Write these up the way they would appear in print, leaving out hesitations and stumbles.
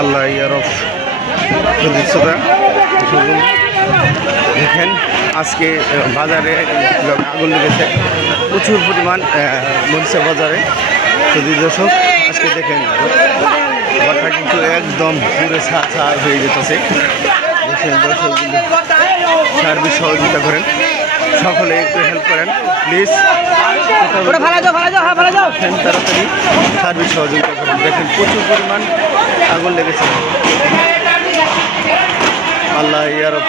আল্লাহ ইয়ারফ দেখেন আজকে বাজারে আগুন লেগেছে প্রচুর পরিমাণ মরিচা বাজারে। যদি দর্শক আজকে দেখেন ঘরটা কিন্তু একদম পুরো ছাড় হয়ে যেতেছে। দেখেন দর্শক সার্বিক সহযোগিতা করেন, সকলে একটু হেল্প করেন প্লিজ, তাড়াতাড়ি সার্বিক সহযোগিতা করেন। দেখেন প্রচুর পরিমাণ আগুন লেগেছে। আল্লাহ ইয়ারব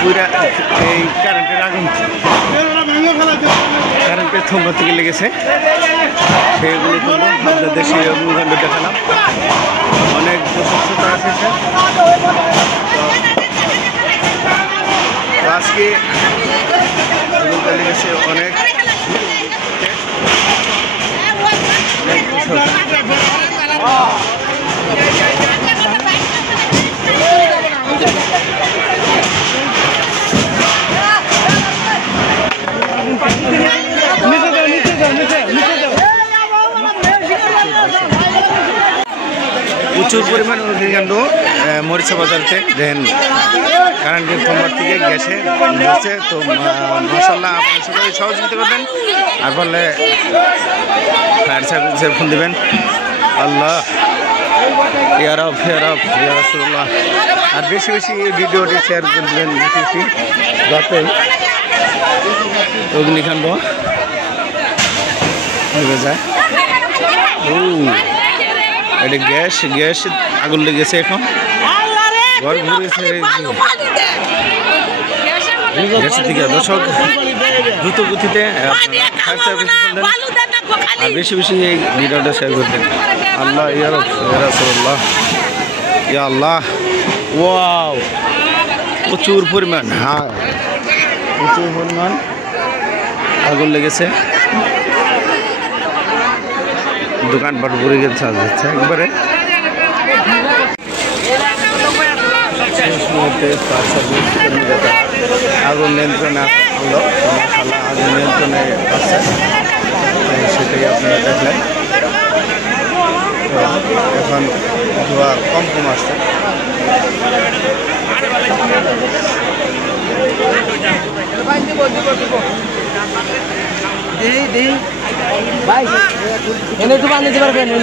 পুরা এই কারেন্টের আগুন কারেন্টের থম্বা থেকে লেগেছে, সেগুলি কিন্তু আপনাদের দেশে অগ্নিকাণ্ড দেখালাম। অনেক প্রশংসতা আছে আজকে লেগেছে অনেক প্রচুর পরিমাণ অগ্নিকাণ্ড মরিচা বাজারতে। দেখেন কারেন্টের খম্বার থেকে গ্যাসে গেছে। তো মাশাআল্লাহ আপনারা সবাই সহযোগিতা করবেন, আর বললে ফায়ার সার্ভিসের ফোন দেবেন। আল্লাহ ইয়া রব ইয়া রাসূলুল্লাহ। আর বেশি বেশি ভিডিওটি শেয়ার করে দেবেন, বেশি যাতে অগ্নিকাণ্ড হয়ে যায়। এটা গ্যাস আগুন লেগেছে, এখন ঘর ঘুরেছে গ্যাসের দিকে। দর্শক দ্রুত গতিতে ফায়ার সার্ভিস আর বেশি বেশি এই ভিডিওটা শেয়ার করতেন। আল্লাহ ইয়া রাসূলুল্লাহ ইয়া আল্লাহ। ওয়াও প্রচুর পরিমাণ প্রচুর পরিমাণ আগুন লেগেছে। দোকানপাট ভরে গেছে একবারে। আগুন নিয়ন্ত্রণে আনলো, আগুন নিয়ন্ত্রণে আসছে, সেটাই আপনারা দেখলেন। এখন ধোয়া কম আসছে। একটু পানি দিতে পারবেন।